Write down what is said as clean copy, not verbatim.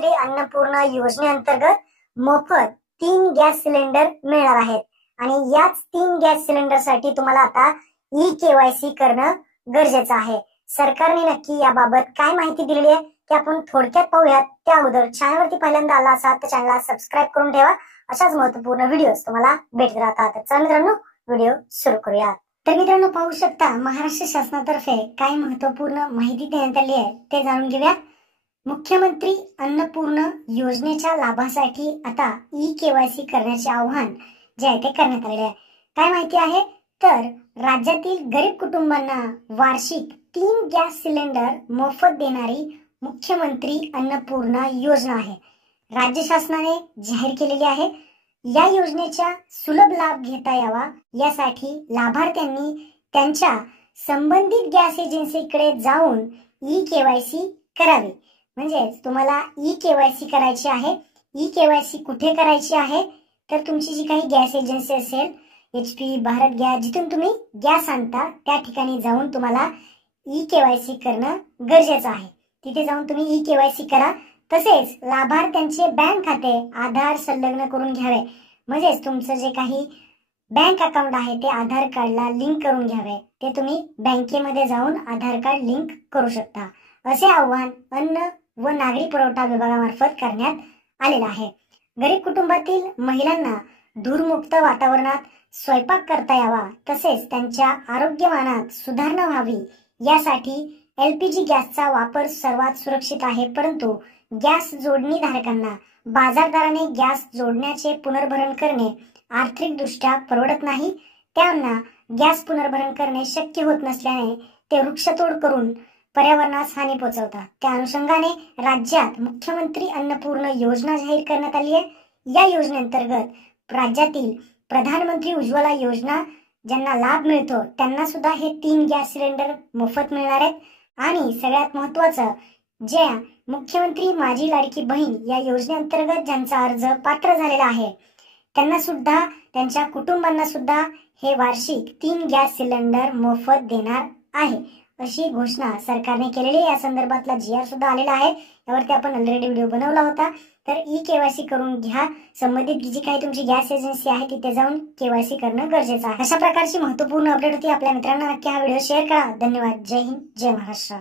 मुख्यमंत्री अन्नपूर्णा योजनेअंतर्गत मोफत 3 गॅस सिलेंडर मिळणार आहेत आणि याच 3 गॅस सिलेंडरसाठी तुम्हाला आता ई-केवायसी करणं गरजेचं आहे। सरकारने नक्की याबाबत काय माहिती दिलेली आहे ते आपण थोडक्यात पाहूयात। त्या अगोदर चॅनलवरती पहिल्यांदा आला असाल तर चॅनलला सबस्क्राइब करून ठेवा। अशाच महत्त्वपूर्ण व्हिडिओज तुम्हाला भेटत राहतात। चला मित्रांनो, व्हिडिओ सुरू करूया। तर मित्रांनो, पाहू शकता महाराष्ट्र शासनातर्फे काय महत्त्वपूर्ण माहिती देण्यात आली आहे ते जाणून घेऊया। मुख्यमंत्री अन्नपूर्णा योजनेच्या लाभासाठी आता ई-केवायसी करण्याचे आवाहन जे आहे ते करण्यात आले आहे। काय माहिती आहे तर राज्यातील गरीब कुटुंबांना वार्षिक 3 गॅस सिलेंडर मोफत देणारी मुख्यमंत्री अन्नपूर्णा योजना आहे, राज्य शासनाने जाहीर केलेली आहे। या योजनेचा सुलभ लाभ घेता यावा यासाठी लाभार्थ्यांनी त्यांच्या संबंधित गॅस एजन्सीकडे जाऊन ई-केवायसी करावी। म्हणजे तुम्हाला ई-केवायसी करायची आहे। ई-केवायसी कुठे करायची आहे तर तुमची जी काही गॅस एजन्सी असेल, HP, भारत गॅस, जिथून तुम्ही गॅस आणता त्या ठिकाणी जाऊन तुम्हाला ई-केवायसी करणं गरजेचं आहे। तिथे जाऊन तुम्ही ई-केवायसी करा। तसेच लाभार्थ्यांचे बँक खाते आधार संलग्न करून घ्यावे। म्हणजे तुमचं जे काही बँक अकाउंट आहे ते आधार कार्डला लिंक करून घ्यावे। ते तुम्ही बँकेमध्ये जाऊन आधार कार्ड लिंक करू शकता, असे आवाहन अन्न व नागरी पुरवठा विभागामार्फत करण्यात आलेलं आहे। गरीब कुटुंबातील महिलांना धूरमुक्त वातावरणात स्वयंपाक करता यावा, तसेच त्यांच्या आरोग्यमानात सुधारणा व्हावी यासाठी LPG गॅसचा वापर सर्वात सुरक्षित आहे। परंतु गॅस जोडणी धारकांना बाजारदाराने गॅस जोडण्याचे पुनर्भरण करणे आर्थिकदृष्ट्या परवडत नाही। त्यांना गॅस पुनर्भरण करणे शक्य होत नसल्याने ते वृक्षतोड करून पर्यावरणास हानी पोहोचवतात। त्या अनुषंगाने राज्यात मुख्यमंत्री अन्नपूर्णा योजना जाहीर करण्यात आली आहे। या योजनेअंतर्गत राज्यातील प्रधानमंत्री उज्ज्वला योजना ज्यांना लाभ मिळतो त्यांना सुद्धा हे 3 गॅस सिलेंडर मोफत मिळणार आहेत। आणि सगळ्यात महत्त्वाचं, ज्या मुख्यमंत्री माझी लाडकी बहीण या योजनेअंतर्गत ज्यांचा अर्ज पात्र झालेला आहे त्यांना सुद्धा, त्यांच्या कुटुंबांना सुद्धा हे वार्षिक 3 गॅस सिलेंडर मोफत देणार आहे, अशी घोषणा सरकारने केलेली आहे। या संदर्भातला GR सुद्धा आलेला आहे, यावरती आपण ऑलरेडी व्हिडिओ बनवला होता। तर ई-केवायसी करून घ्या। संबंधित जी काही तुमची गॅस एजन्सी आहे तिथे जाऊन केवायसी करणं गरजेचं आहे। अशा प्रकारची महत्त्वपूर्ण अपडेट होती। आपल्या मित्रांना नक्की हा व्हिडिओ शेअर करा। धन्यवाद। जय हिंद, जय महाराष्ट्र।